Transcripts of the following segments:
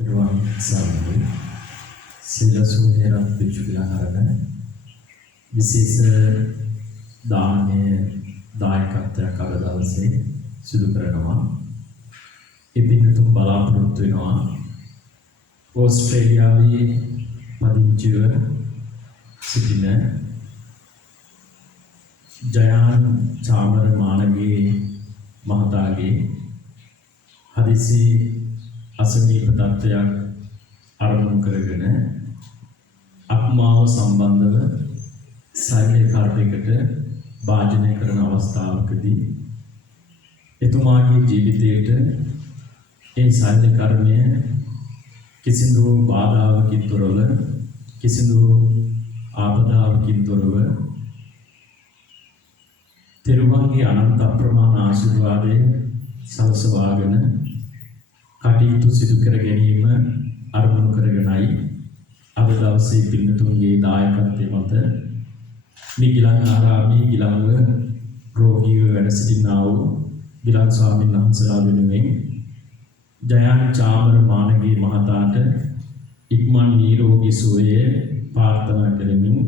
Ruang සමග සීල සුවේරත් පිටුලහරන විශේෂ දානීය දායකත්වයක් අද දවසේ සිදු කරනවා. ඒ පින්තුන් බලාපොරොත්තු වෙනවා ඕස්ට්‍රේලියාවේ පදිංචිව සිටින ජයන් චාමර මානගේ මහතාගේ හදිසි අසනීප තත්ත්වයක් අරමුණු කරගෙන අක්මාව සම්බන්ධව සෛන්‍ය කාර්යයකට භාජනය කරන අවස්ථාවකදී එතුමාගේ ජීවිතයට ඒ සෛන්‍ය කර්මය කිසිදු බාධාවකින් තොරව කිසිදු ආපදාවකින් තොරව තිරුවන්ගේ අනන්ත අප්‍රමාණ ආශිර්වාදය සලසවාගෙන කටයුතු සිදු කර ගැනීම අරමුණු කරගෙනයි අද දවසේ පින්තුන්ගේ දායකත්වය මත නිගිලන් ආරාමයේ ගිලන්ව රෝගීව වැඩ සිටිනා වූ ගිලන් ස්වාමීන් වහන්සේලා වෙනුවෙන් ජයන් චාමර මානගේ මහතාට ඉක්මන් නිරෝගී සුවය ප්‍රාර්ථනා කරමින්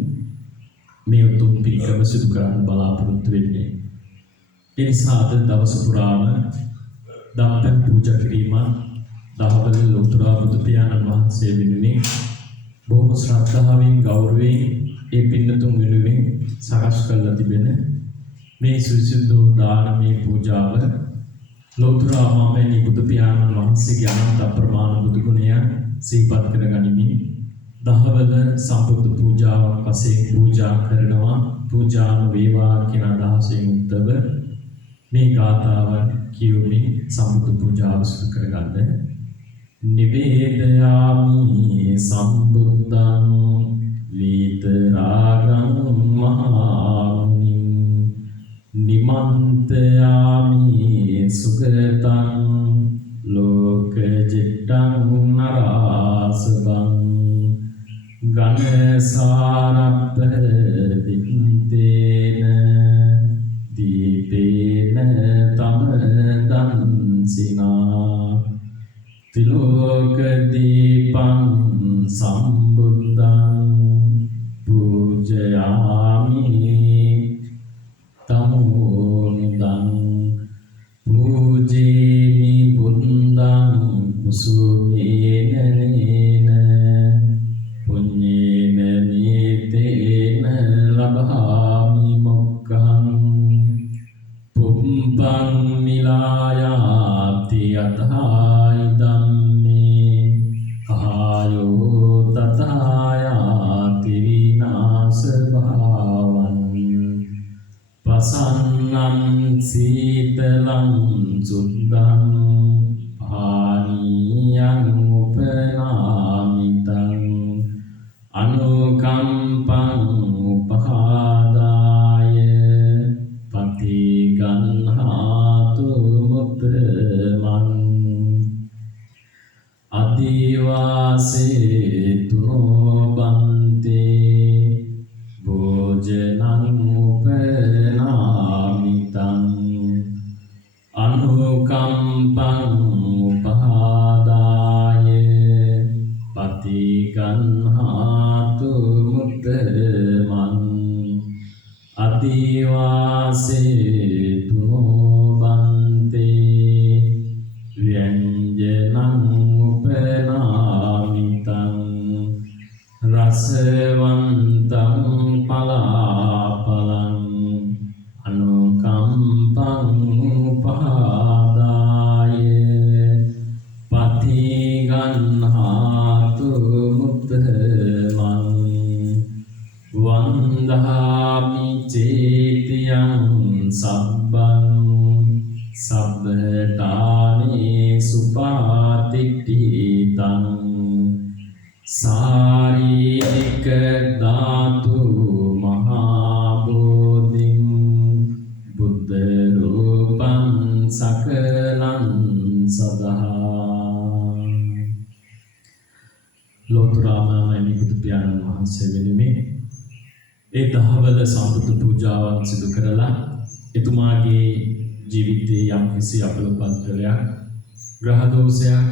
මේ උතුම් පින්කම සිදු කරන්න බලාපොරොත්තු වෙන්නේ. ඒ නිසා අද දවස පුරාම දම්පැන් පූජා කිරීම දහවල ලෝතර බුදු පියාණන් වහන්සේ වෙනුවෙන් බොහොම ශ්‍රද්ධාවෙන් ගෞරවයෙන් ඒ පින්නතුන් වෙනුවෙන් සකස් කරලා තිබෙන මේ සුවිසුද්ධ දානමය පූජාව ලෝතර ආමෙනි බුදු පියාණන් වහන්සේගේ අනන්ත අප්‍රමාණ බුදු ගුණය සිහිපත් කර ගනිමින් දහවල සම්බුද්ධ පූජාවක් වශයෙන් පූජා කරනවා. පූජාන වේවා කියන අදහසෙන් උත්තව මේ ගාථාවන් කියුමින් සම්බුද්ධ පූජාව සිදු කරගන්න. නිවේදයාමි සම්බුද්ධං විතරාගං මහාමුනිං නිමන්තයාමි සුගතං ලෝකජිට්ඨං නරාසවං ගණසාරප්ප දිත්තේන දීපේන තම දන්සිනා තිලෝක දීපං සම්බුද්ධං පූජයාමි තමෝනිදං පූජේමි බුද්ධං කුසුමේන නේන පුඤ්ඤේන නීතේන ලබාමි මොක්ඛං පුම්පං මිලායාති අතහායි ධම්මේ කායෝ තථායාති විනාශ භාවං පසන්නං සීතලං සුද්ධං පානියං උපනාමිතං අනුකම්පං උපහාදාය පටිගන්හාතු මුත්තමන් අදිවාසේතු නොබන්තේ භෝජනං උපනාමිතං අනුකම්පං උපහාදාය පටිගන්හාතු මුත්තමන් අදිවාසේතු නොබන්තේ ව්‍යංජනං උපනාමිතං රසවන්තං පලාපලං අනුකම්පං උපහාදාය පටිගන්හාතු මුත්තමන් වන්දාමි චේතියං සබ්බං සබ්බතානේ සුපාතිට්ඨිතං සාරීරික ධාතු මහා බෝධින් බුද්ධ රූපං සකලං සදා. ලෝතර ආමෙනි බුදු පියාණන් වහන්සේ වෙනුවෙන් ඒ දහවල සම්බුද්ධ පූජාවන් සිදු කරලා එතුමාගේ ජීවිතයේ යම් කිසි අපලපත්‍රයක් ග්‍රහ දෝෂයක්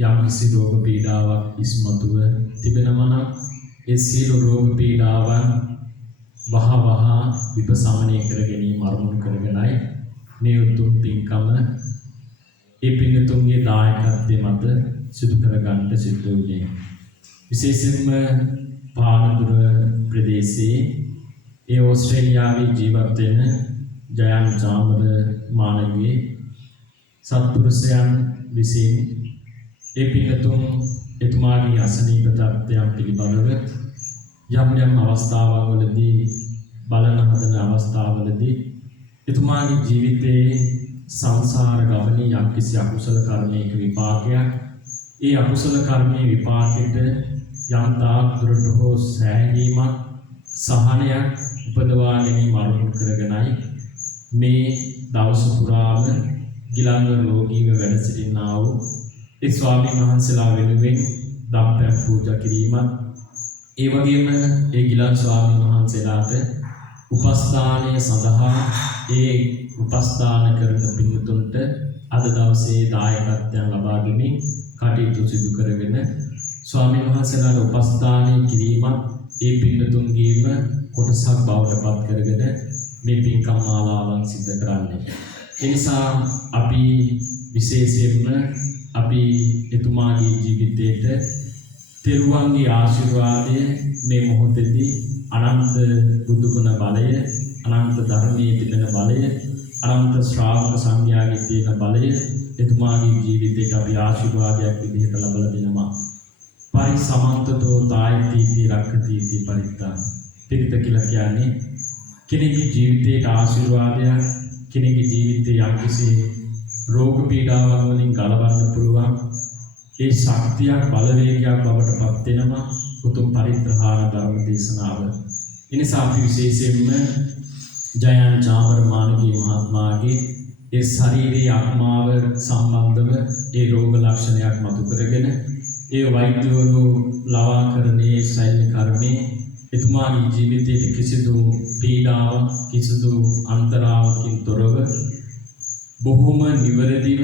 යම් කිසි රෝග පීඩාවක් ඉස්මතුව තිබෙනවා නම් ඒ සියලු රෝග පීඩාවන් වහ විපසමනය කර ගැනීම අරමුණු කරගෙනයි මේ උතුම් පින්කම ඒ පින්තුන්ගේ දායකත්වයේ මත සිදු කර ගන්නට සිදු වුණේ. විශේෂයෙන්ම පානදුර ප්‍රදේශයේ ඒ ඕස්ට්‍රේලියාවේ ජීවත් වෙන ජයන් ජාමර මානවී සත්පුරුෂයන් විසින් ඒ පින්තුන් එතුමාගේ අසනීප තත්ත්වයන් පිළිබඳව යම් අවස්ථාවවලදී බලන හදන අවස්ථාවලදී එතුමාගේ ජීවිතයේ සංසාර ගමනේ යම්කිසි අකුසල කර්මයක විපාකයක් ඒ අකුසල කර්මයේ විපාකෙට යම් තාක් දුරට හෝ සෑහීමක් සහනයක් උපදවා ගැනීම අරමුණු කරගෙනයි මේ දවස පුරාම ගිලන්ව රෝගීව වැඩ සිටිනා වූ ඒ ස්වාමීන් වහන්සේලා වෙනුවෙන් දම්පැන් පූජා කිරීමත් ඒ වගේම ඒ ගිලන් ස්වාමීන් වහන්සේලාට උපස්ථානය සඳහා ඒ උපස්ථාන කරන පින්තුන්ට අද දවසේ දායකත්වයන් ලබා දෙමින් කටයුතු සිදු කරගෙන ස්වාමීන් වහන්සේලාට උපස්ථානය කිරීමත් ඒ පින්තුන්ගේම කොටසක් බවට පත් කරගෙන මේ පින්කම් මාලාවන් සිදු කරන්නේ. ඒ නිසා අපි විශේෂයෙන්ම අපි එතුමාගේ ජීවිතයට තෙරුවන්ගේ ආශිර්වාදය මේ මොහොතේදී අනන්ත බුදුගුණ බලය අනන්ත ධර්මයේ තිබෙන බලය අනන්ත ශ්‍රාවක සංඝයාගේ තියෙන බලය එතුමාගේ ජීවිතයට අපි ආශිර්වාදයක් විදිහට ලබා දෙනවා. පරිසමන්තතෝ තායිති රක්ඛති පරිත්තා. පිරිත කියලා කියන්නේ කෙනෙකුගේ ජීවිතයට ආශිර්වාදයක්, කෙනෙකුගේ ජීවිතයේ යම්කිසි රෝග පීඩාවන් වලින් ගලවන්න පුළුවන් ඒ ශක්තියක් බලවේගයක් බවට පත් වෙනවා උතුම් පරිත්‍රාණ ධර්ම දේශනාව. ඒ නිසා අපි විශේෂයෙන්ම ජයන් චාමර මානවී මහත්මයාගේ ඒ ශාරීරික ආත්මාව සම්බන්ධව ඒ රෝග ලක්ෂණයක් මතු කරගෙන ඒ වෛද්‍යවරු ලවා කරන්නේ ශෛල්‍ය කර්මයේ එතුමාගේ ජීවිතයේ කිසිදු පීඩාවක් කිසිදු අන්තරාවකින් තොරව බොහොම නිවැරදිව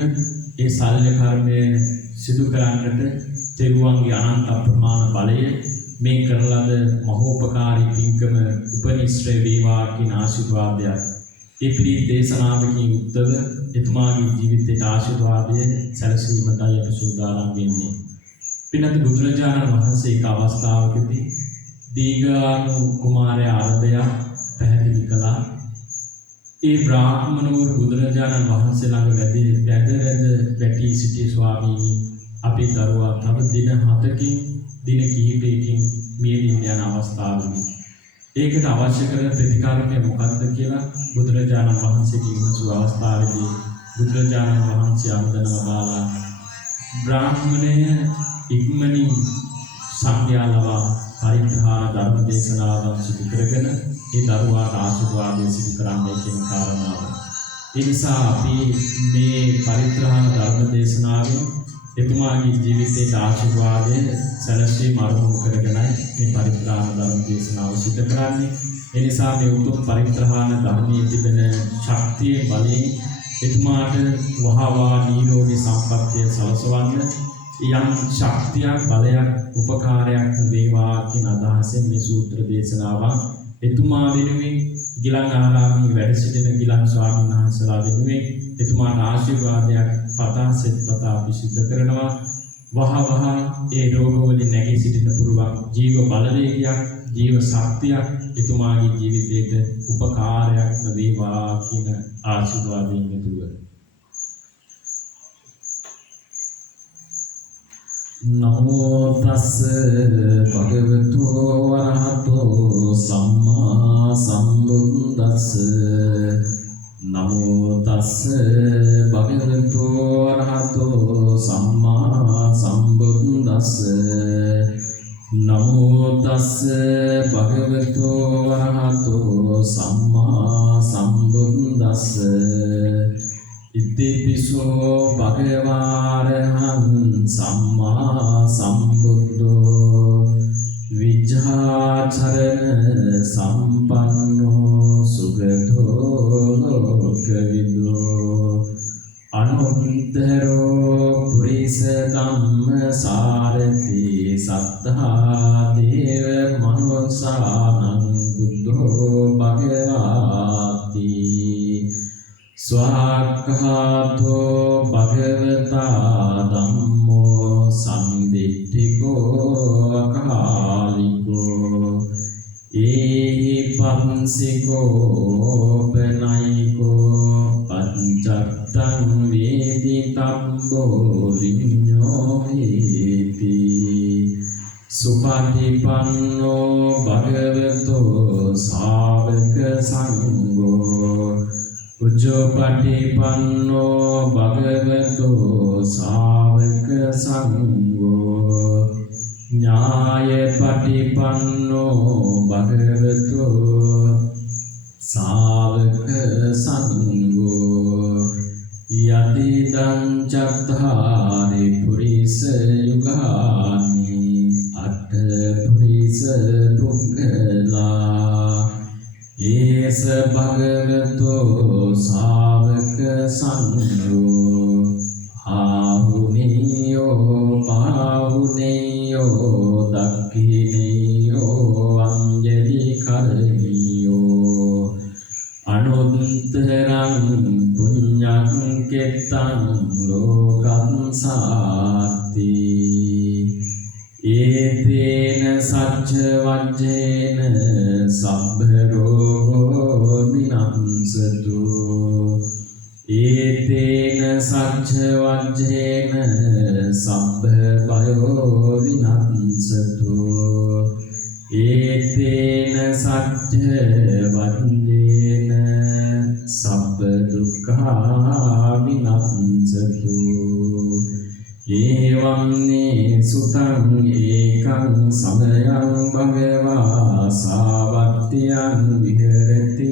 ඒ ශෛල්‍ය කර්මය සිදු කරන්නට තෙරුවන්ගේ අනන්ත අප්‍රමාණ බලය මේ කරන ලද මහෝපකාරී පින්කම උපනිශ්‍රේ වේවා කියන ආශිර්වාදයක් ඒ ප්‍රී දේශනාවකින් උත්තර එතුමාගේ ජීවිතයට ආශිර්වාදය සැලසීමටයි අපි සූදානම් වෙන්නේ. පින්නත් බුදුරජාණන් වහන්සේ එක් අවස්ථාවකදී දීඝානු කුමාරයා අරබය පැහැදිලි කළා. ඒ බ්‍රාහ්මණවරු බුදුරජාණන් වහන්සේ ළඟ වැටි සිටි ස්වාමීනි අපේ දරුවා තව දින 7කින් දින කිහිපයකින් මියමින් යන අවස්ථාවදී ඒකට අවශ්‍ය කරන ප්‍රතිකාරකය මොකක්ද කියලා බුදුරජාණන් වහන්සේගේ විමසූ අවස්ථාවේදී බුදුරජාණන් වහන්සේ අනුදැනව දාලා බ්‍රාහ්මණය ඉක්මනින් සංඥා ලවා පරිත්‍රාණ ධර්ම දේශනාවන් සිදු කරගෙන ඒ දරුවාට ආශිර්වාදය සිදු කරන්නයි කියන කාරණාව. ඒ නිසා අපි මේ පරිත්‍රාණ ධර්ම දේශනාවෙන් එතුමාගේ ජීවිතයට ආශිර්වාදය සැලසීම අරමුණු කරගෙනයි මේ පරිත්‍රාණ ධර්ම දේශනාව සිදු කරන්නේ. ඒ නිසා මේ උතුම් පරිත්‍රාණ ධර්මයේ තිබෙන ශක්තිය බලයෙන් එතුමාට වහවා නිරෝගී සම්පත්තිය සලසවන්න යම් ශක්තියක් බලයක් උපකාරයක් වේවා කියන අදහසෙන් මේ සූත්‍ර දේශනාව එතුමා වෙනුවෙන් ගිලන් ආරාමයේ වැඩ සිටින ගිලන් ස්වාමීන් වහන්සේලා වෙනුවෙන් එතුමාට ආශිර්වාදයක් පතා සෙත් පතා අපි සිද්ධ කරනවා. වහ ඒ රෝගවලින් නැගී සිටින්න පුළුවන් ජීව බලවේගයක් ජීව ශක්තියක් එතුමාගේ ජීවිතයට උපකාරයක් වේවා කියන ආශිර්වාදයෙන් යුතුව නමෝ තස් භගවතු වරහතෝ සම්මා සම්බුද්දස්ස නමෝ තස් භගවතු වරහතෝ සම්මා සම්බුද්දස්ස නමෝ තස් භගවතු වරහතෝ සම්මා සම්බුද්දස්ස ඉතිපිසෝ භගවාරහං සම්මා සම්බුද්ධෝ විජ්ජාචරණ සම්පන්නෝ සුගතෝ ලෝකවිදෝ අනුත්තරෝ පුරිස ධම්ම ආරති සත්තා දේව මනුස්සානං බුද්ධෝ භගවාති ස්වාක්ඛාතෝ භගවතා ධම්මෝ සම්දිට්ඨිකෝ අකාලිකෝ ඒහි පන්සිකෝ පනයිකෝ පංචත්තං වේදිතබ්බෝ විඤ්ඤෝ හේති සුපටිපන්නෝ භගවතෝ ශාවක සංඝෝ උජ්ජෝපටිපන්නෝ භගවතෝ ශාවක සංඝෝ ඥායපටිපන්නෝ භගවතෝ ශාවක සංඝෝ යතිදං චත්තාරි පුරිස යුගානි අට පුරිස පුග්ගලා ඒස භගවතෝ ශාවක සංඝෝ ආහුනේයෝ පාහුනේයෝ දක්ඛිනේයෝ අංජලි කරණීයෝ අනුත්තරං පුඤ්ඤං කෙත්තං ලෝකං සාති ඒතේන සච්ච වජ්ජේන සබ්බ රෝගෝ විනංසතු ඒතේන සච්ච වජ්ජේන සබ්බ භයෝ විනංසතු ඒතේන සච්ච වජ්ජේන සබ්බ දුක්ඛා විනංසතු ඒවම්නේ සුතං ඒකං සමයං භගවා සාවත්තියං විහෙරති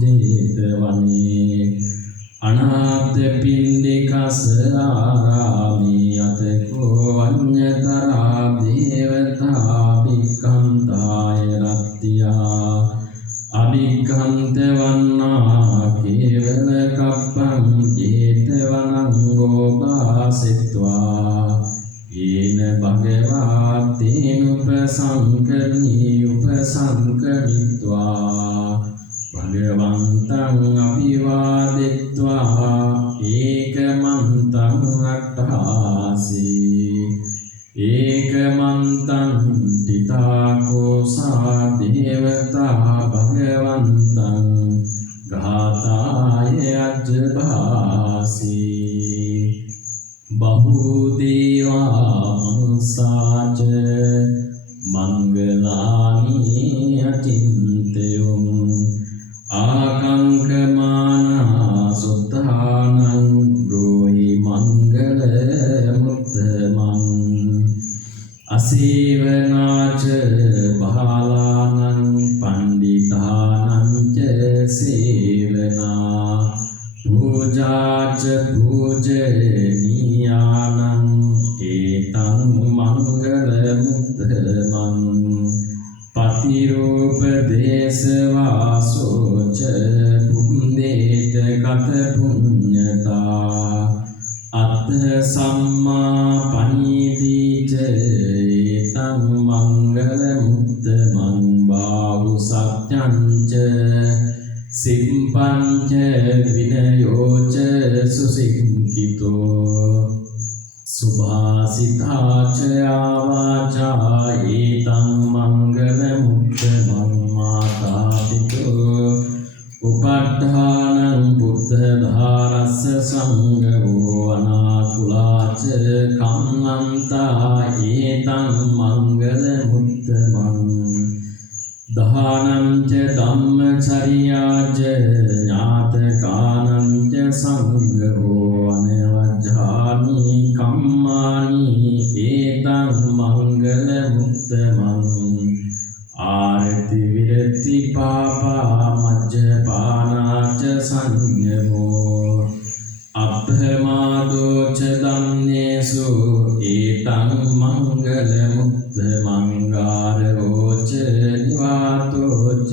ජේතවනේ අනාථ පින්ඩිකස ආරාමේ අතකෝ වඤ්ඤතරා දේවතා භික්ඛන්තාය රත්තියා අභික්ඛන්ත වන්නා කේවල කප්පං ජේතවනං ගෝපාසිත්වා යේන භගවා තේන උපසංකරණී උපසංකරිත්වා භගවන්තං අභිවාදිත්වා ඒකමන්තං අට්ඨාසී ඒකමන්තං තිතාකෝසා දේවතා භගවන්තං ඝාතාය අජ්ජභාසී බහුදේවා මනුසාච මංගලානි අචින්තයොම් ආකංකමානා සුත්තානං බ්‍රෝහි මංගල මුත්තමං අසීවනාච බහලානං පණ්ඩිතානං ච සේවනා පූජාච පූජනීයානං ඒතං මංගල මුත්තමං පතිරූපදේශවාසෝච පුම්දේත කත පුඤ්ඤතා අත්ථ සම්මා පනීතිච ඒතං මංගල මුත්තමං බාහු සත්‍යංච සිම්පංච විනයෝච සුසික්ඛිතෝ සුභාසිතාච ආවාචා ඒතං මංගල මුත්තමං මාතාපිතෝ උපට්ඨානං බුද්ධ ධාරස්ස සංඝෝ අනාකුලාච කම්මන්තා ඒතං මංගල මුත්තමං දහානං ච ධම්මචර්යාච ඥාතකානං ච සංඝෝ අනවජ්ජාමි කම්මානි ඒතං මංගල මුත්තමං ආරති විරති පාපා මජ්ජපානාච සංයමෝ අප්පමාදෝ ච ධම්මේසු ඒතං මංගල මුත්තමං ගාරෝ ච නිවාතෝ ච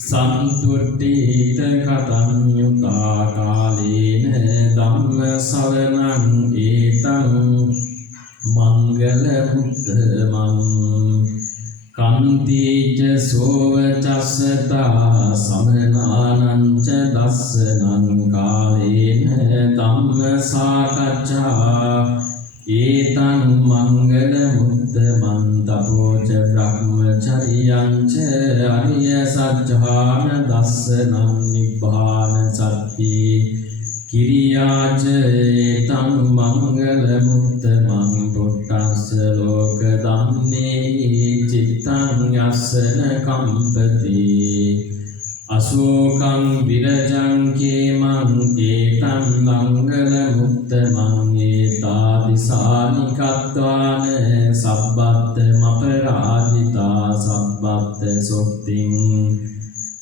සන්තුට්ඨිත කතං යුතා කාලේන ධම්ම ශවණං ඒතං මංගල මුත්තමං කන්තිච සෝවචස්සතා සමනානංච දස්සනං කාලේන ධම්ම සාකච්ඡා ඒතං මංගල මුත්තමං තපෝච බ්‍රහ්මචරියංච අරිය සත්‍යාන දස්සනං නිබ්බාන සත්‍ති කිරියාච ඒතං මංගල මුත්තමං පුට්ටස්ස ලෝක ධම්මේ චිත්තං යස්සන කම්පති අශෝකං විරජං කේමං ඒතං මංගල මුත්තමං ඒතාදිසානි කත්වාන සබ්බත් මපරාජිතා සබ්බත් සොක්තිං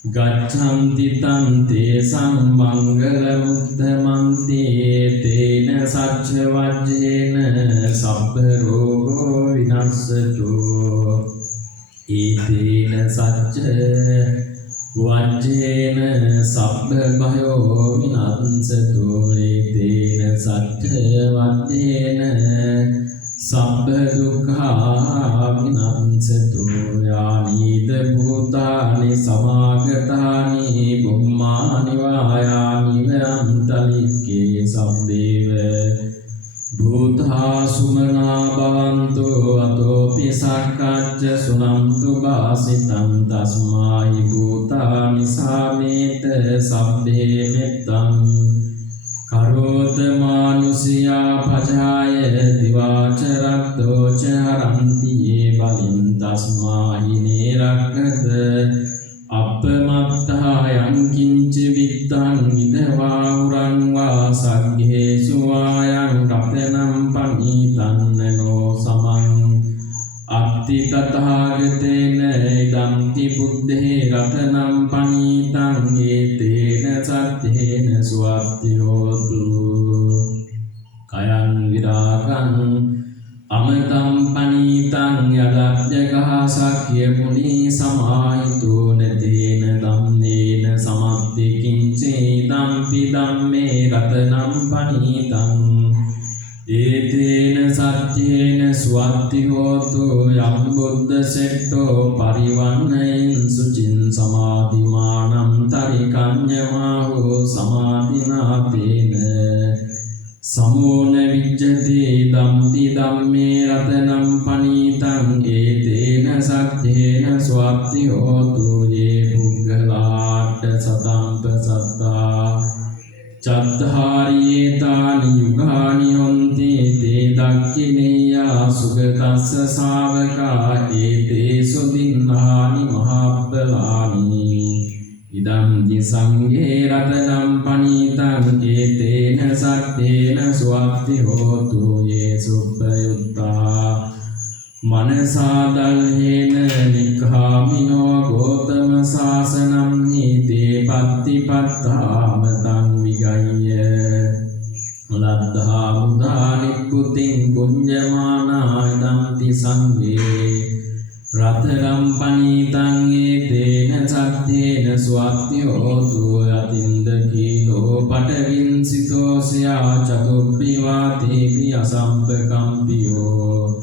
ගච්ඡන්ති තං තේසං මංගල මුත්තමං තේන සච්ච වජ්ජේන සබ්බ රෝගෝ විනස්සතු ඊතේන සච්ච වජ්ජේන සබ්බ භයෝ විනස්සතු ඊතේන සච්ච වජ්ජේන සබ්බ දුක්ඛා විනස්සතු යානීද භූතානි සමාගතානි බුම්මානි වායානි අන්තලික්කේ සබ්බේව භූතා සුමනා භවන්තු අතෝපි සක්කච්ඡ සුනන්තු වාසිතං තස්මායි භූතානි සාමේත සබ්බේ මෙත්තං කරෝත මානුසියා පජාය දිවාචරත්තෝ ච හරන්ති යේ බලින් තස්මාහි නේරක්කත අපමත්තා යං කිංච විත්තං ඉදවා උරං වා සග්ගේසු ආයං රතනම් පනීතං නෝ සමං අත්ති තථාගතේන ඉදම්ති බුද්ධේ රතනම් පනීතං ඒතේන සත්‍යේන සුවත්ති හෝතු කයං විරාගං අමතං පනීතං යදබ්ජගහ සක්්‍ය මුනි සමාහිතෝන තේන ධම්මේන සමත්ති කිංචේ ධම්පි ධම්මේ රතනම් පනීතං ඒතේන සත්‍යේන සුවත්ති හෝතු යම් බුද්ධ සෙට්ටෝ පරිවන්නයින් සුචින් සමාධිමානම් තරිකඤ්ඤමාහෝ සමාධිනාතේන සමෝන විජ්ජති ධම්ති ධම්මේ රතනම් පනීතං ඒතේන සත්‍යේන සුවත්ති හෝතු යේ පුග්ගලාට සතම්ප සත්තා චත්තාරියේතානි යුගානි හොන්ති තේ දක්ඛිනේයා සුගතස්ස ශාවකා ඒතේසු දින්නානි මහබ්බලානි ඉදම් දි සංඝේ රතනම් පනීතං ඒතේන සත්‍යේන සුවත්ති හෝතු යේ සුප්පයුත්තා මනසා දල්හේන නික්ඛාමිනෝ ගෝතම සාසනම් නීතේ පත්තිපත්තාම තං විගය්‍ය ලද්ධා මුදා නිබ්බුතින් පුඤ්ඤමානා ඉදම්ති සංඝේ රතනම් පනීතං ඒතේන සත්‍යේන සුවත්ති හෝතු යතින්ද කීලෝ පඨවින්සිතෝ සයා චතුප්පිවාතේපි අසම්පකම්පියෝ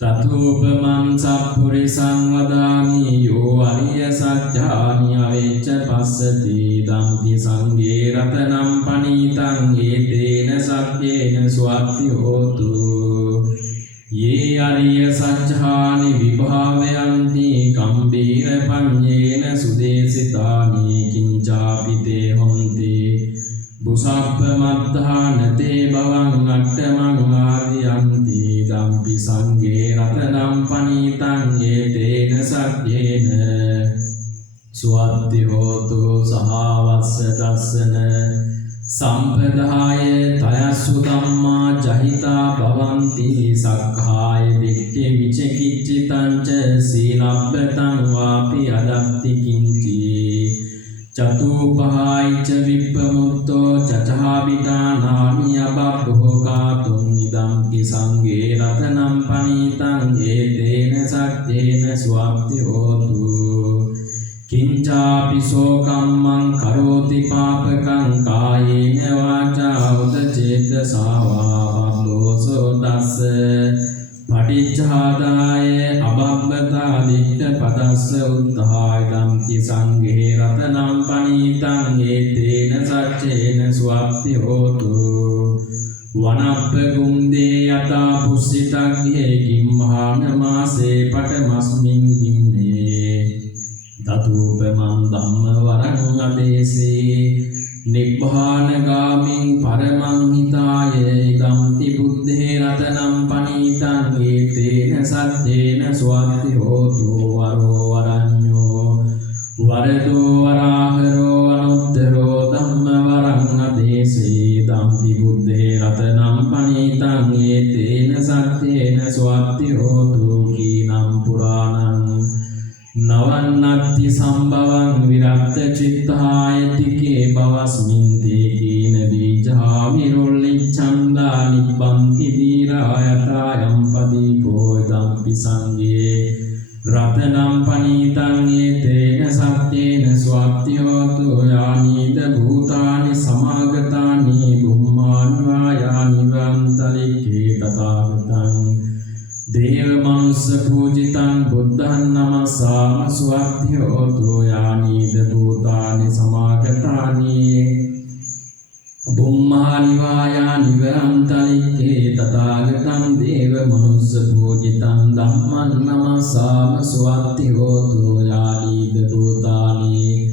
තතෝපමං සප්පුරිසං වදාමි යෝ අරිය සත්‍යානි අවෙච්ච පස්සති ධම්ති සංඝේ රතනම් පනීතං ඒතේන සත්‍යේන සුවත්ති හෝතු යේ අරිය සත්‍යානි විභාවයන්ති කම්බීර පඤ්ඤේන සුදේසිතානි කිංචාපිතේ හොන්ති බුසප්ප මද්ධානතේ බවං අට්ඨමං ආදියන්ති ධම්පි සංඝේ රතනම් පනීතං ඒතේන සත්‍යේන සුවත්ති හෝතු සහවස්ස දස්සන සම්පදාය තයසු ධම්මා ජහිතා භවಂತಿ සක්ඛාය දිට්ඨි විචිකිච්ඡිතං ච සීලබ්බතං වාපි අදත්ති කිංචි චතුපහායිච විප්පමුත්තෝ චචහාවිතානාමි අබබ්බෝකාතුං ඉදම්පි සංඝේ රතනම් පනීතං ඒතේන සත්‍යේන සුවත්ති හෝතු කිංචාපි සෝකම්මං කරෝති පාපකං කායේන වාචා උදචේතසා වා බද්දෝසෝ දස්ස පටිච්චාදාය අබබ්බතා දිට්ඨ පදස්ස උද්ධායතම් ති සංඝේ රතනම් පනීතං ඒතේන සච්චේන සුවප්ති හෝතු වනප්ප කුන්දේ යතා පුස්සිතග්ගේ කිම්හාන මාසේ පටමස්මින් කිම්මේ තතුපමන් ධම්ම වරං අදේසේ නිබ්බානගාමින් පරමං හිතාය ඉදම්ති බුද්ධේ රතනම් පනීතං ඒතේන සත්‍යේන සුවප්ති හෝතු වරෝ වරඤ්ඤෝ වරදෝ වරාහරෝ අනුත්තරෝ ධම්ම වරං අදේසේ දම්ති බුද්ධේ රතනම් පනීතං ඒතේන සත්‍යේන සුවප්ති හෝතු කීනම් පුරාණං නවන්නත්ති සම්භවං විරක්ත චිත්තායතිකේ බවස්මින් තේ කීන බීජා විරුල්ලිච්ඡන්දා නිබ්බන්ති දීරායතායම් පදීපෝ දම්පි සංඝේ රතනම් පනීතං ඒතේන සත්‍යේන සුවප්ති හෝතු යානීද භූතානි සමාගතානි බුම්මාන්වා යානි වන්තලිකේ තථාගතං දේව මනුස්ස පූජිතං බුද්ධං නමස්සාම සුවප්ති හෝතු යානීද භූතානි සමාගතානි බුම්මානිවා යානි වන්තලිකේ තථාගතං දේව මනුස්ස පූජිතං ධම්මං නමස්සාම සුවප්ති හෝතු යානීද භූතානි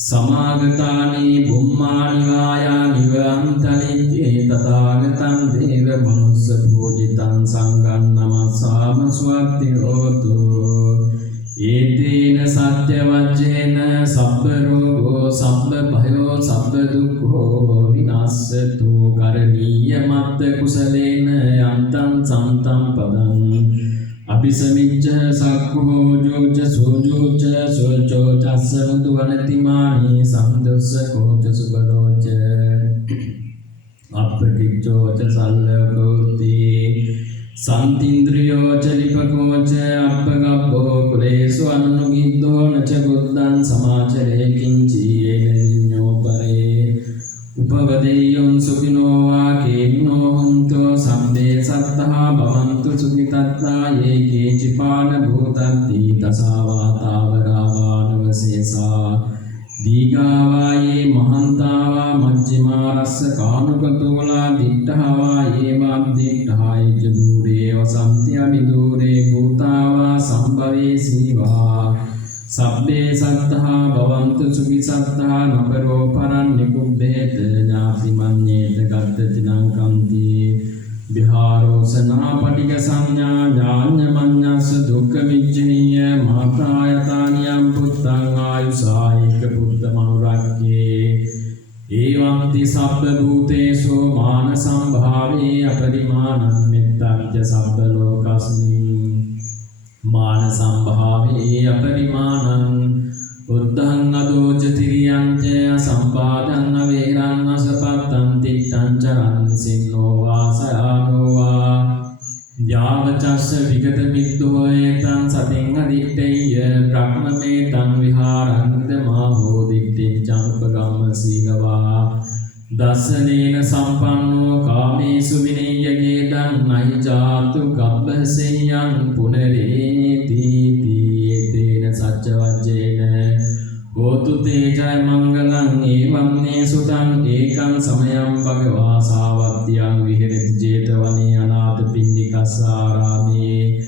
සමාගතානි බුම්මානිවා යානි වන්තලිකේ තථාගතං දේව මනුස්ස පූජිතං සංඝං නමස්සාම සුවප්ති හෝතු ඒතේන සත්‍ය වච්චේන සබ්බ රෝගෝ සබ්බ භයෝ සබ්බ දුක්ඛෝ විනාශතු කරණීය මත්ත කුසලේන යන්තං සම්තං පදං අபிසමිච්ඡ සක්ඛෝ ජෝච සෝජෝච සෝචෝ චස්ස මුදුවනතිමානි සම්දොස්ස කෝච සුබරෝච අප්පටිච්චෝච සල්ලකෝති සන්තින්ද්‍රියෝච ලිපකෝච අප්පගබ්බෝ කුලේසු අනුනුගිද්දෝ නච බුද්ධං සමාචරේ කිංචීයේන විඤ්ඤෝ පරේ උපවදෙය්‍යං සුඛිනෝ වා කේනෝ හුන්තෝ සම්දේ සත්තහා භවන්තු සුඛිතත්තා යේ කේචිපාන භූතන්ති දසාවාතාවරාවානවසේසා දීගාවා යේ මහන්තාවා මජ්ජිමා රස්ස කානුකතෝලා දිට්ඨාවා යේ මද්දිට්ඨායිච දූරේ වසන්ති අමිදූරේ භූතාවා සම්භවේ සීවා සබ්බේ සත්තහා භවන්තු සුඛි සත්තා නපරෝ පරං නිකුබ්බේත ඥාති මඤ්ඤේත ගද්දතිනං කන්ති විහාරෝසනා පටික සංඥා ඥාඤ්ඤ මඤ්ඤස්ස දුක්ඛ විච්ඡිනීය මාතායතානියම් පුත්තං ආයුසායික පුත්ත මනුරක්ඛේ ඒවම්ති සබ්බ භූතේසු මාන සම්භාවේ අපරිමාණං මෙත්තං ච සබ්බ ලෝකස්මින් මාන සම්භාවේ අපරිමාණං උද්ධං අදෝච තිරියං ච සම්පාදං අවේරං අසපත්තං තිට්ඨං චරං නිසින්නෝ වාසයානෝ වා යාවචස්ස විගත මිද්දෝ ඒතං සතින් අදිත්තේය බ්‍රහ්මමේතං විහාරං දමාහෝ දිත්තේ චම්පගම්ම සීගවා දස්සනේන සම්පන්නෝ කාමේසු විනය්‍යගේ දන් නහි ජාතු ගබ්බසෙය්‍යං පුනරේති තීතේන සච්ච වජ්ජේන හෝතු තේජය මංගලං ඒවම් නේසුතං ඒකං සමයං භගවා සාවත්තියං විහෙරති ජේතවනේ අනාථ පිණ්ඩිකස්සාරාමේ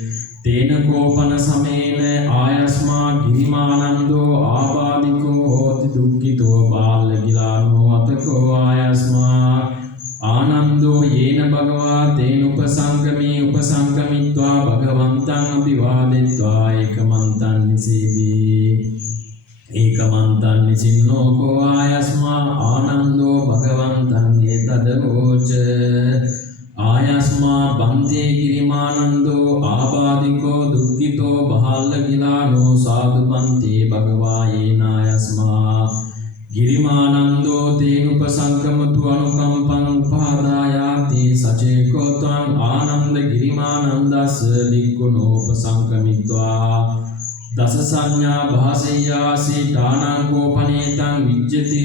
තේන කෝපන සමේන ආයස්මා ගිරිමානන්දෝ ආබාධිකෝ හෝති දුක්ඛිතෝ බාලගිලානෝ අතකෝ ආයස්මා ආනන්දෝ යේන භගවා තේන උපසංගමී උපසංගමිත්වා භගවන්තං අභිවාදෙත්වා ඒකමන්තං නිසීදී ඒකමන්තං නිසින්නෝ කෝ ආයස්මා ආනන්දෝ භගවන්තං ඒතදෝච ආයස්මා බන්තේ ගිරිමානන්දෝ ආබාධිකෝ දුක්ඛිතෝ බහල්ලගිලානෝ සාදු බන්තේ භගවා යේනායස්මා ගිරිමානන්දෝ තේනුපසංගමතු අනුකම්පං උපාදායාති සචේකෝ ත්වං ආනන්ද ගිරිමානන්දස්ස දික්ඛුනෝපසංගමිත්වා දස සංඥා භාසෙය්‍යාසි තානං කෝපනේතං විජ්ජති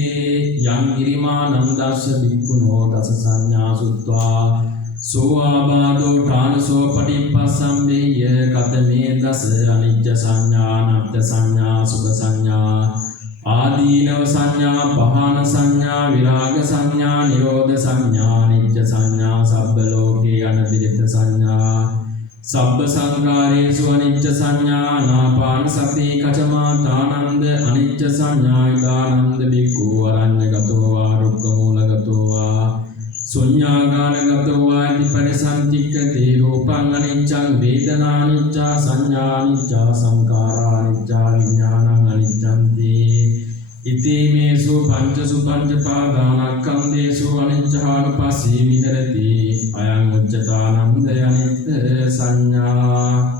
යං ගිරිමානන්දස්ස දික්ඛුනෝ දස සංඥා සුත්වා සෝ ආබාධෝ ඨානසෝ පටිපස්සම්බේය කතමේ දස අනිච්ච සංඥා අනත්ථ සංඥා සුඛ සංඥා ආදීනව සංඥා පහන සංඥා විරාග සංඥා නිරෝධ සංඥා නිච්ච සංඥා සබ්බ ලෝකේ අනිත්‍ය සංඥා සබ්බ සංකාරේසු අනිච්ච සංඥා නාපාන සති කචමා තානන්ද අනිච්ච සංඥා ඊදානන්ද බික්ඛු අරඤ්ඤගතෝ වා රුක්ඛ මූලගතෝ වා ශුඤ්ඤාගාරගතෝ වා ඉති පරිසංචික්ඛති රූපං අනිච්ඡං වේදනානිච්ඡා සංඥානිච්ඡා සංකාරානිච්ඡා විඥානං අනිච්ඡන්ති ඉතිමේසු පංචසු පංචපාදානක්ඛන්දේසු අනිච්ඡානුපස්සී විහෙරති අයං උච්චතානන්ද අනිත්‍ය සංඥා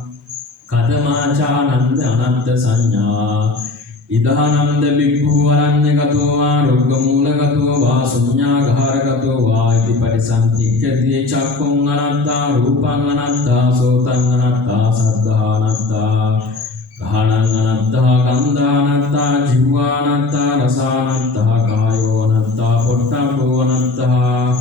කතමාචානන්ද අනත්ථ සංඥා ඉදානන්ද බික්ඛු අරඤ්ඤගතෝ වා රුග්ගමූලගතෝ වා ශුඤ්ඤාගාරගතෝ වා ඉති පරිසංචික්ඛති චක්ඛුං අනත්තා රූපං අනත්තා සෝතං අනත්තා සද්ධා අනත්තා ගානං අනත්තා ගන්ධා අනත්තා ජීවා අනත්තා රස අනත්තා කායෝ අනත්තා පොට්ටබ්බෝ අනත්තා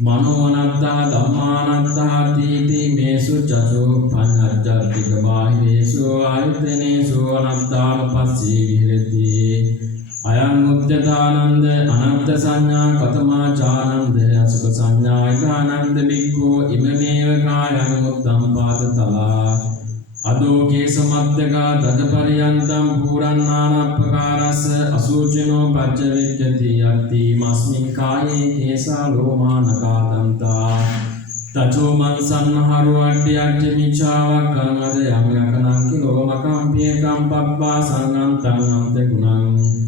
මනෝ අනත්තා ධම්මා අනත්තා තීති මේසු චතු පඤ්ඤාජ්ජතික බාහිරේසු ආයතනේසු අනත්තානුපස්සී විහෙරති අයං උච්චතානන්ද අනත්ථ සංඥා කතමාචානන්ද අසුඛ සංඥා ඊකානන්ද බික්ඛු ඉමමේව කායං උත්තම් පාදතලා අදෝකේ සමද්දගා තදපරියන්තම් පුරන්නානප්පකාරස්ස අසුචිනෝ පච්චවිච්ඡති යත්ති මස්මින් කායේ කේසා ලෝමානකා දන්තා තචෝ මන්සන්නහරු අඩ්ඩියච්ච මිච්ඡාවක්ඛං අද යම් යකනං කිලෝ මකම්පියකම් පබ්බා සංගන්තං අන්ත ගුණං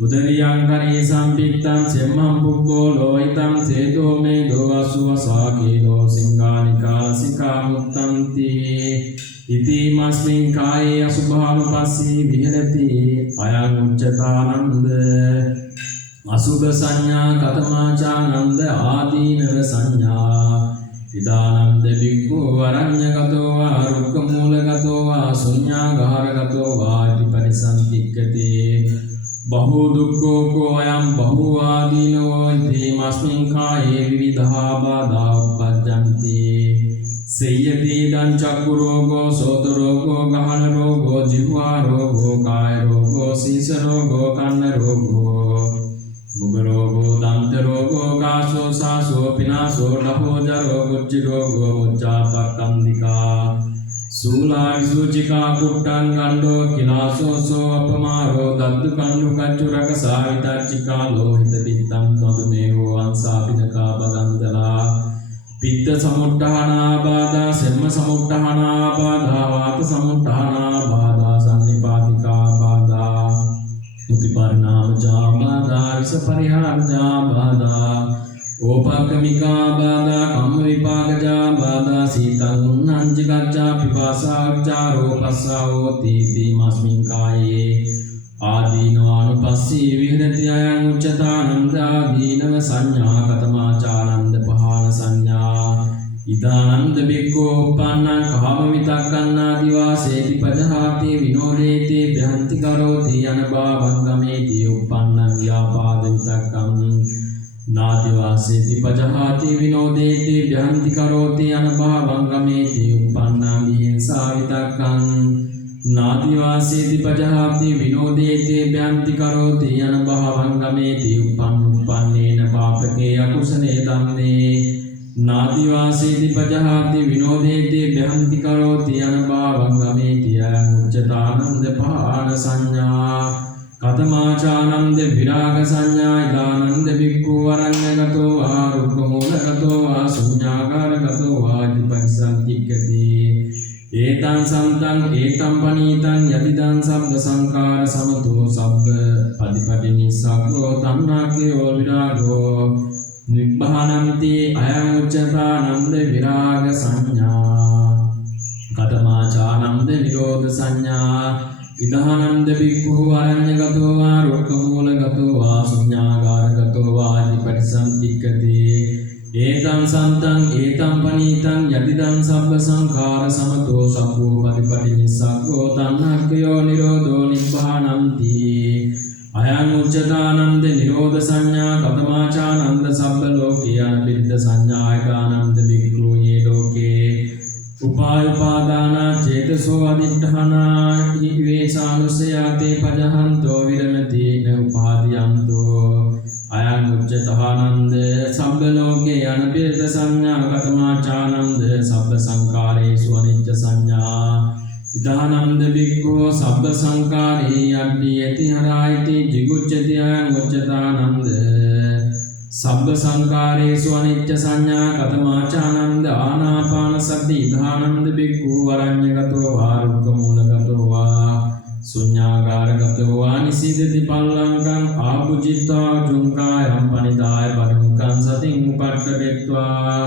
උදරියං කරේ සම්පිත්තං සෙම්මං පුබ්බෝ ලෝහිතං සේතෝ මේ දෝවසුවසා කීලෝ සිංගානිකාසිකා මුත්තන්ති ඉතිමස්මින් කායේ අසුභානුපස්සී විහෙරති අයං උච්චතානන්ද අසුභ සංඥා කතමාචානන්ද ආදීනව සංඥා ඉදානන්ද බික්ඛු අරඤ්ඤගතෝ වා රුක්ඛ මූලගතෝ වා ශුඤ්ඤාගාරගතෝ වා ඉති පරිසංචික්ඛති බහු දුක්ඛෝ කෝ අයං බහු ආදීනෝ ඉතිමස්මින් කායේ විවිධා බාධා උප්පජ්ජන්ති සේයති දං චක්ඛු රෝගෝ සෝත රෝගෝ ගහන රෝගෝ ජීවා රෝගෝ කාය රෝගෝ සීස රෝගෝ කන්න රෝගෝ මුග රෝගෝ දන්ත රෝගෝ කාසෝ සාසෝ පිනාසෝ ඩහෝජ රෝගෝ චි රෝගෝ මුච්ඡාපක්ඛන්දිකා සූලා විසුචිකා කුට්ටං ගණ්ඩෝ කිලාසෝ සෝ අපමාරෝ දද්දු කන්නු කච්චු රක සාවිතච්චිකා ලෝහිත පිත්තං තොදුමේහෝ අංසාපිනකා බගන්දලා පිත්ත සමුට්ඨානාබාධා සෙම්ම සමුට්ඨානාබාධා වාත සමුට්ඨානාබාධා සන්නිපාතිකාබාධා මුතිපරිණාමජාබාධා විසපරිහාරජාබාධා ඕපක්කමිකාබාධා කම්ම විපාකජාබාධා සීතං උන්නංජිකච්ඡා පිපාසාචාරෝ පස්සාවෝ තීති මස්මින් කායේ ආදීනවානුපස්සී විහෙරති අයං උච්චතානන්ද ආදීනව සංඥා කතමාචානන්ද පහන සංඥා ඉදානන්ද බික්ඛෝ උප්පන්නං කාම විතක්කන්නාදි වාසේති පජහාති විනෝදේති භ්‍යන්ති කරෝති අනභවංගමේති උප්පන්නං ව්‍යාපාද විතක්කං නාදි වාසේති පජහාති විනෝදේති භ්‍යන්ති කරෝති අනභවංගමේති උප්පන්නං විහිංසා විතක්කං නාතිවාසේති පජහාති විනෝදේති භ්‍යන්ති කරෝති අනභවංගමේති උප්පන්නේන පාපකේ අකුසලේ ධම්මේ නාතිවාසේති පජහාති විනෝදේති භ්‍යන්ති කරෝති අනභවංගමේති උච්චතානන්ද පහන සංඥා කතමාචානන්ද විරාග සංඥා ඉදානන්ද බික්ඛු අරඤ්ඤගතෝ වා රුක්ඛ මූලගතෝ වා ශුඤ්ඤාගාරගතෝ වා ඉති පරිසංචික්ඛති ඒතං සම්තං ඒතං පනීතං යතිදං සබ්බ සංඛාර සමතෝ සබ්බ පදිපටි නිස්සග්ගෝ තණ්හාකයෝ විරාගෝ නිබ්බානන්ති අයං උච්චතානන්ද විරාග සංඥා කතමාචානන්ද නිරෝධ සංඥා ඉදානන්ද බික්ඛු අරඤ්ඤගතෝ වා රුක්ඛ මූලගතෝ වා ශුඤ්ඤාගාරගතෝ වා ඉති පරිසංචික්ඛති ඒතං සන්තං ඒතං පනීතං යතිදං සබ්බ සංඛාර සමතෝ සබ්බෝ පටිපටි නිස්සග්ගෝ තණ්හක්ඛයෝ නිරෝධෝ නිබ්බානන්ති අයං උච්චතානන්ද නිරෝධ සංඥා කතමාචානන්ද සබ්බ ලෝකේ අනිත්‍ය සංඥායකානන්ද බික්ඛු කායපාදාන චේතසෝ අදිඨානා විවේසානුසයාතේ පජහන්තෝ විරමති උපාදීයන්තෝ අයං උච්චතානන්ද සබ්බ ලෝකේ අනිත්‍ය සංඥා කතමාචානන්ද සබ්බ සංකාරේසු අනිච්ච සංඥා ඉදානන්ද බික්ඛෝ සබ්බ සංකාරේ යද්දී යති හරායිති jigucchati අයං උච්චතානන්ද සබ්බ සංකාරේසු අනිච්ච සංඥා කතමාචානන්ද ආනාපාන සති ඉදානන්ද බික්ඛෝ වරඤ්ඤගතෝ වා රුක්ඛමූලගතෝ වා ශුඤ්ඤාගාරගතෝ වා නිසීදති පල්ලංකං ආභුජිත්වා ජුංකායම් පනිදාය පරිමුඛං සතින් උපට්ඨවෙත්වා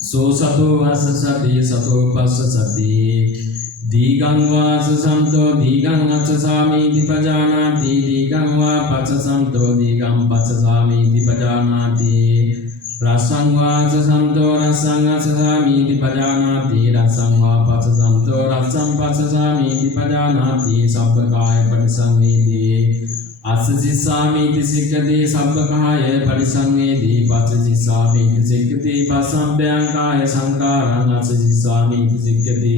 සෝ සතෝ වස්ස සති සතෝ පස්ස සති දීගං වාස සම්තෝ දීගං අච්චසාමීති පජානාති දීගං වා පස්ස සම්තෝ දීගං පස්සසාමීති පජානාති රසං වාස සම්තෝ රසං අච්චසාමීති පජානාති රසං වා පස්ස සම්තෝ රසං පස්සසාමීති පජානාති සබ්බකාය පරිසංවේදී අස්ස සිස්සාමීති සික්ඛති සබ්බකාය පරිසංවේදී පස්ස සිස්සාමීති සික්ඛති පස්සම්බයං කාය සංකාරං අස්ස සිස්සාමීති සික්ඛති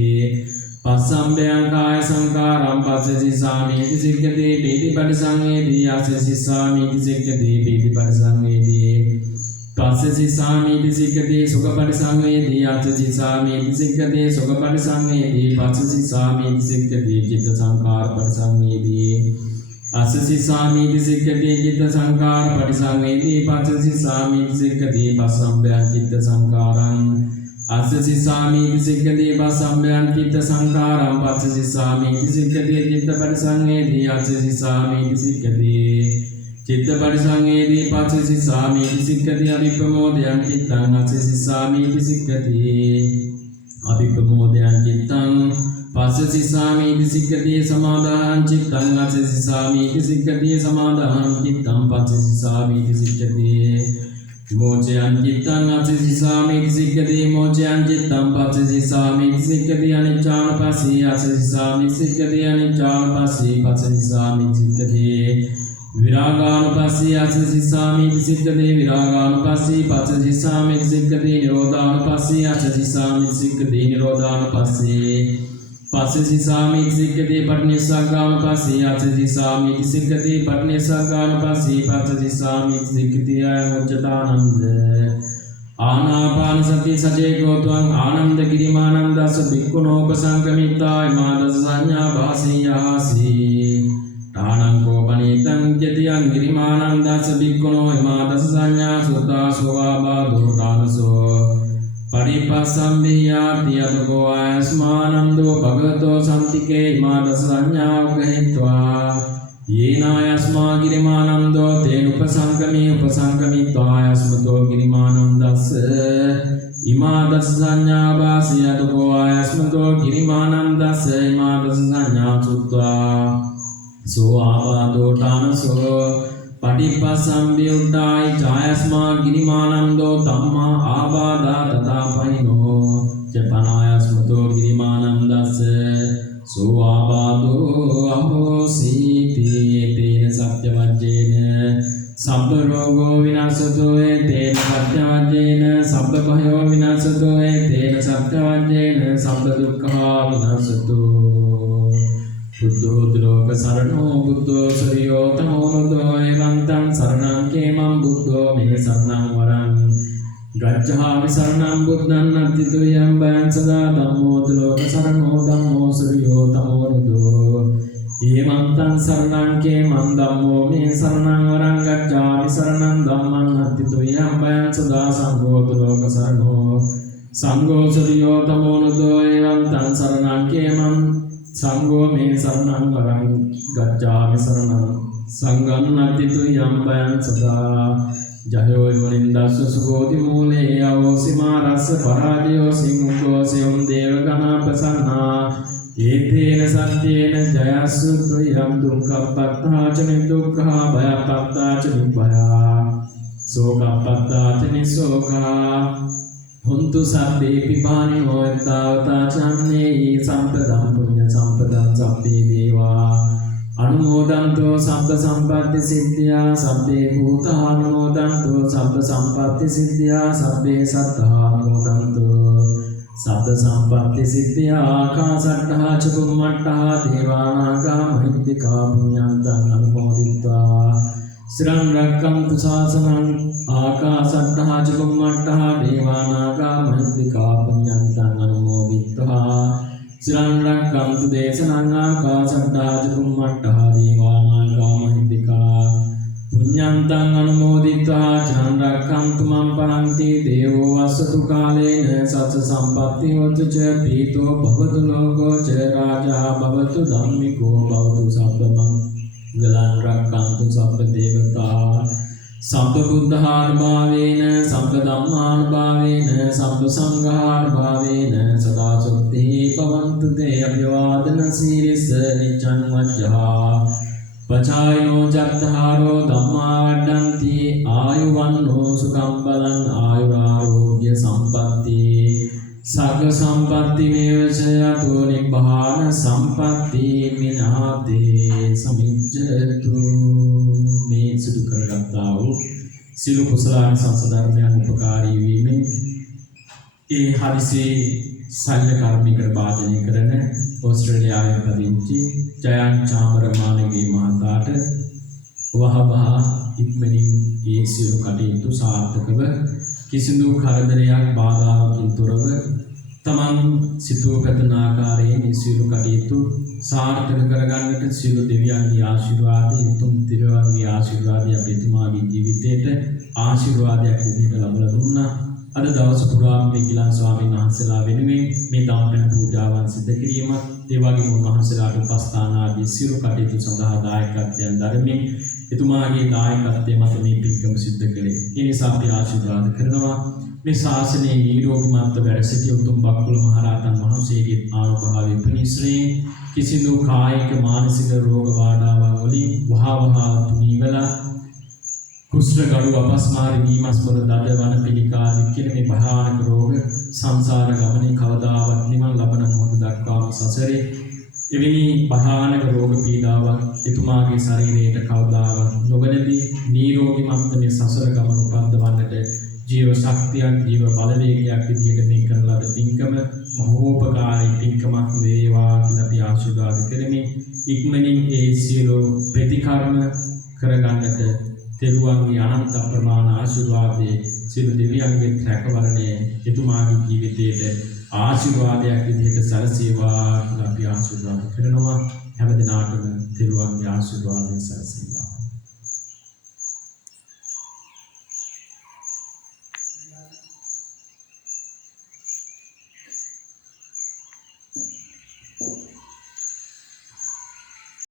පස්සම්බයං කාය සංකාරං පස්ස සිස්සාමීති සික්ඛති පීති පරිසංවේදී අස්ස සිස්සාමීති සික්ඛති පීති පරිසංවේදී පස්ස සිස්සාමීති සික්ඛති සුඛ පරිසංවේදී අස්ස සිස්සාමීති සික්ඛති සුඛ පරිසංවේදී පස්ස සිස්සාමීති සික්ඛති චිත්ත සංකාර පරිසංවේදී අස්ස සිස්සාමීති සික්ඛති චිත්ත සංකාර පරිසංවේදී පස්ස සිස්සාමීති සික්ඛති පස්සම්බයං චිත්ත සංකාරං අස්ස සිස්සාමීති සික්ඛති පස්සම්බයං චිත්ත සංකාරං පස්ස සිස්සාමීති සික්ඛති චිත්ත පරිසංවේදී අස්ස සිස්සාමීති සික්ඛති චිත්ත පරිසංවේදී පස්ස සිස්සාමීති සික්ඛති අභිප්‍රමෝදයං චිත්තං අස්ස සිස්සාමීති සික්ඛති අභිප්‍රමෝදයං චිත්තං පස්ස සිස්සාමීති සික්ඛති සමාදාහං චිත්තං අස්ස සිස්සාමීති සික්ඛති සමාදාහං චිත්තං පස්ස සිස්සාමීති සික්ඛති විමෝචයං චිත්තං අස්ස සිස්සාමීති සික්ඛති විමෝචයං චිත්තං පස්ස සිස්සාමීති සික්ඛති අනිච්ඡානුපස්සී අස්ස සිස්සාමීති සික්ඛති අනිච්ඡානුපස්සී පස්ස සිස්සාමීති සික්ඛති විරාගානුපස්සී අස්ස සිස්සාමීති සික්ඛති විරාගානුපස්සී පස්ස සිස්සාමීති සික්ඛති නිරෝධානුපස්සී අස්ස සිස්සාමීති සික්ඛති නිරෝධානුපස්සී පස්ස සිස්සාමීති සික්ඛති පටිනිස්සග්ගානුපස්සී අස්ස සිස්සාමීති සික්ඛති පටිනිස්සග්ගානුපස්සී පස්ස සිස්සාමීති සික්ඛති අයං උච්චතානන්ද ආනාපාන සති සජේකෝත්වං ආනන්ද ගිරිමානන්දස්ස බික්ඛුනෝපසංගමිත්තා ඉමාදස සංඥා භාසීයාසී තානං කෝපනීතං ජතියං ගිරිමානන්දස්ස බික්ඛුනෝ ඉමාදස සංඥා සුතාසෝ ආබාධෝ තානසෝ පරිපස්සම්බියාති යතකෝ ආයස්මානන්දෝ භගවතෝ සම්තිකේ ඉමාදස සංඥා උගහිත්වා යේනායස්මා ගිරිමානන්දෝ තේන උපසංගමී උපසංගමිත්වා ආයස්මතෝ ගිරිමානන්දස්ස ඉමාදස සංඥා වාසී යතකෝ ආයස්මතෝ ගිරිමානන්දස්ස ඉමාදස සංඥා සුත්වා සෝ ආබාධෝ තානසෝ පටිපස්සම්බියුට්ටායි ඡායස්මා ගිරිමානන්දෝ තම්මා ආබාධා තථාපයිනෝ චපනායස්මතෝ ගිරිමානන්දස්ස සෝ ආබාධෝ අහෝසීති තේන සත්‍යවජ්ජේන සබ්බ රෝගෝ විනාශතෝ තේන සත්‍යවජ්ජේන සබ්බ භයෝ විනාශතෝ තේන සත්‍යවජ්ජේන සබ්බ දුක්ඛා විනාශතෝ බුද්ධෝ ත්‍රිලෝක සරණෝ බුද්ධෝ සරියෝ තමෝනදෝ එවන්තං සරණං කේමං බුද්ධෝ මේ සරණං වරං ගච්ඡාමි සරණං බුද්ධං නත්තිතු යම් බයං සදා ධම්මෝ ත්‍රිලෝක සරණෝ ධම්මෝ සරියෝ තමෝනදෝ එවන්තං සරණං කේමං ධම්මෝ මේ සරණං වරං ගච්ඡාමි සරණං ධම්මං නත්තිතු යම් බයං සදා සංඝෝ ත්‍රිලෝක සරණෝ සංඝෝ සරියෝ තමෝනදෝ එවන්තං සරණං කේමං සංඝෝ මේ සරණං වරං ගච්ඡාමි සරණං සංඝං නත්තිතු යම් බයං සදා ජයෝ වලින්දස්ස සුගෝති මූලේ අවෝසිමා රස්ස පරාජයෝ සිංහෝ සෙයම් දේව ගණා ප්‍රසන්නා ඒතේන සත්‍යේන ජයස්සුතු යම් දුක්ඛප්පත්තාච නිදුක්ඛා භයප්පත්තාච නිභයා සෝකප්පත්තාච නිසෝකා හොන්තු සබ්බේ පිපානි හෝයතාවතා චන්නේහි සම්පදම් පුඤ්ඤ සම්පදං සබ්බේ දේවා අනුමෝදන්තෝ සබ්බ සම්පatti සිද්ධියා සබ්බේ භූතානුමෝදන්තෝ සබ්බ සම්පatti සිද්ධියා සබ්බේ සත්තානුමෝදන්තෝ සබ්බ සම්පatti සිද්ධියා ආකාසට්ඨා ච බුම්මට්ඨා දේවානාගා මහිද්దికා පුඤ්ඤන්තං අනුමෝදිත්වා සිරං රක්ඛන්තු ශාසනං ආකාසට්ඨා ච බුම්මට්ඨා දේවානාගා මහිද්దికා පුඤ්ඤන්තං අනුමෝදිත්වා සිරං රක්ඛන්තු දේශනං ආකාසට්ඨා ච බුම්මට්ඨා දේවානාගා මහිද්దికා පුඤ්ඤන්තං අනුමෝදිत्वा චිරං රක්ඛන්තු මම් පරන්ති දේවෝ වස්සතු කාලේන සත්ත සම්පatti හොතු ච පීතෝ භවතු ලෝකෝ ච රාජා භවතු ධම්මිකෝ භවතු සබ්බමං ගලං රක්ඛන්තු සබ්බ දේවතා සබ්බ බුද්ධානුභාවේන සබ්බ ධම්මානුභාවේන සබ්බ සංඝානුභාවේන සදා සුද්ධි භවන්තු තේ අභිවාදන සීරිස නිච්ඡං වජ්ජහා පචායනෝ චත්තාරෝ ධම්මා වඩ්ඩಂತಿ ආයුවන්නෝ සුඛං බලං ආයුරාෝග්‍ය සම්පatti සග්ග සම්පatti මේවචයතෝ නිබ්බාන සම්පatti මිනාතේ සමිච්ඡතු මේ සිදු කරගත්තා වූ සිළු කුසලාන සංසධර්මයන් උපකාරී වීමෙන් ඒ හදිසි සල්ල කර්මිකට භාජනය කරන ඕස්ට්‍රේලියාවේ පදිංචි ජයන් චාමරමානගේ මහතාට වහවහ ඉක්මනින් ඒ සියලු කටයුතු සාර්ථකව කිසිදු කරදරයක් බාධාවකින් තොරව තමන් සිතූ පැතුන ආකාරයෙන් මේ සියලු කටයුතු සාර්ථක කරගන්නට සියලු දෙවියන්ගේ ආශිර්වාදය උතුම් තිරුවන්ගේ ආශිර්වාදය අපේ එතුමාගේ ජීවිතයට ආශිර්වාදයක් විදිහට ලැබලා දුන්නා. අද දවස පුරාම මේ ගිලන් ස්වාමීන් වහන්සේලා වෙනුවෙන් මේ දම්පැන් පූජාවන් සිදු කිරීම, ඒ වගේම උන්වහන්සේලාට උපස්ථාන ආදී සියලු කටයුතු සඳහා දායකත්වයෙන් දරමින් එතුමාගේ දායකත්වයේ මත මේ පින්කම සිදු කළේ. ඒ නිසා අපි ආශිර්වාද කරනවා මේ ශාසනයේ නිරෝගීමත්ව වැඩ සිටි උතුම් බක්කුල මහරහතන් වහන්සේගේ ආනුභාවයේ ප්‍රනිශ්‍රයෙන් කිසිදු කායික මානසික රෝග බාධාවන් වලින් වහවහා තුනී වෙලා කුෂ්ඨ ගඩු අපස්මාරී නිමස්වර දඩ වන පිළිකාදී කියන මේ භයානක රෝග සංසාර ගමනේ කවදාවත් නිවන් ලබන මොහොත දක්වාම සසරේ එවැනි භයානක රෝග පීඩාවක් එතුමාගේ ශරීරයට කවදාවත් නොවැළඳී නිරෝගීමත් මේ සසර ගමන උපන්දවන්නට ජීව ශක්තියක් ජීව බලවේගයක් විදිහට මේ කරන ලද පින්කම මහෝපකාරී පින්කමක් වේවා කියලා අපි ආශිර්වාද කරමි. ඉක්මනින් ඒ සියලු ප්‍රතිකර්ම කරගන්නට තෙරුවන්ගේ අනන්ත ප්‍රමාණ ආශිර්වාදයේ සියලු දෙවියන්ගේ රැකවරණය එතුමාගේ ජීවිතයට ආශිර්වාදයක් විදිහට සැලසේවා කියලා අපි ආශිර්වාද කරනවා. හැම දිනාටම තෙරුවන්ගේ ආශිර්වාදයෙන් සැලසේවා.